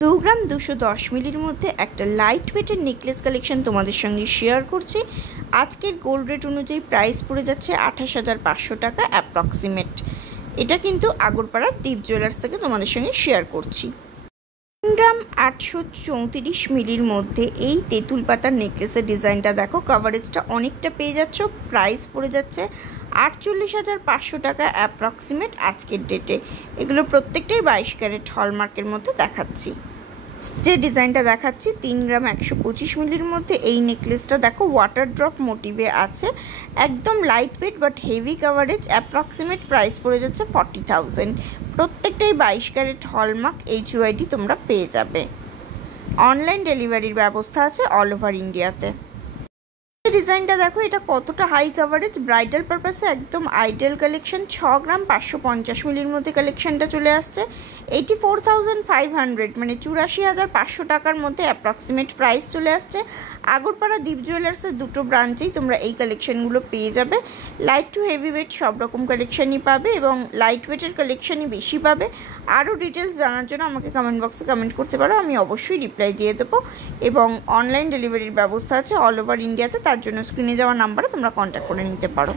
2 গ্রাম 210 মিলির মধ্যে একটা লাইট ওয়েটের নেকলেস কালেকশন তোমাদের সঙ্গে শেয়ার করছি। আজকের গোল্ড রেট অনুযায়ী প্রাইস পড়ে যাচ্ছে 28,500 টাকা অ্যাপ্রক্সিমেট। এটা কিন্তু আগরপাড়ার দীপ জুয়েলার্স থেকে তোমাদের সঙ্গে শেয়ার করছি। 3 গ্রাম 834 মিলির মধ্যে এই তেঁতুল পাতার নেকলেসের ডিজাইনটা দেখো, কাভারেজটা অনেকটা পেয়ে যাচ্ছ। প্রাইস পড়ে যাচ্ছে 48,500 টাকা অ্যাপ্রক্সিমেট আজকের ডেটে। এগুলো প্রত্যেকটাই 22 ক্যারেট হলমার্কের মধ্যে দেখাচ্ছি। যে ডিজাইনটা দেখাচ্ছি 3 গ্রাম 125 মিলির মধ্যে এই নেকলেসটা দেখো, ওয়াটার ড্রপ মোটিভে আছে, একদম light weight but heavy coverage. Approximate price পড়ে যাচ্ছে 40,000। প্রত্যেকটাই 22 ক্যারেট হলমার্ক HUID তোমরা পেয়ে যাবে। অনলাইন ডেলিভারির ব্যবস্থা আছে অল ওভার ইন্ডিয়াতে। ডিজাইনটা দেখো, এটা কতটা হাই কাভারেজ, ব্রাইডাল পারপাসে একদম আইডিয়াল কালেকশন। 6 গ্রাম 550 মিলির মধ্যে কালেকশনটা চলে আসছে। 84,500 মানে 84,500 টাকার মধ্যে অ্যাপ্রক্সিমেট প্রাইস চলে আসছে। আগরপাড়া দীপ জুয়েলার্সের দুটো ব্রাঞ্চেই তোমরা এই কালেকশনগুলো পেয়ে যাবে। লাইট টু হেভি ওয়েট সব রকম কালেকশনই পাবে এবং লাইট ওয়েটের কালেকশনই বেশি পাবে। আরও ডিটেলস জানার জন্য আমাকে কমেন্ট বক্সে কমেন্ট করতে পারো, আমি অবশ্যই রিপ্লাই দিয়ে দেবো। এবং অনলাইন ডেলিভারির ব্যবস্থা আছে অল ওভার ইন্ডিয়াতে, তার জন্য স্ক্রিনে যাওয়া নাম্বারে তোমরা কন্ট্যাক্ট করে নিতে পারো।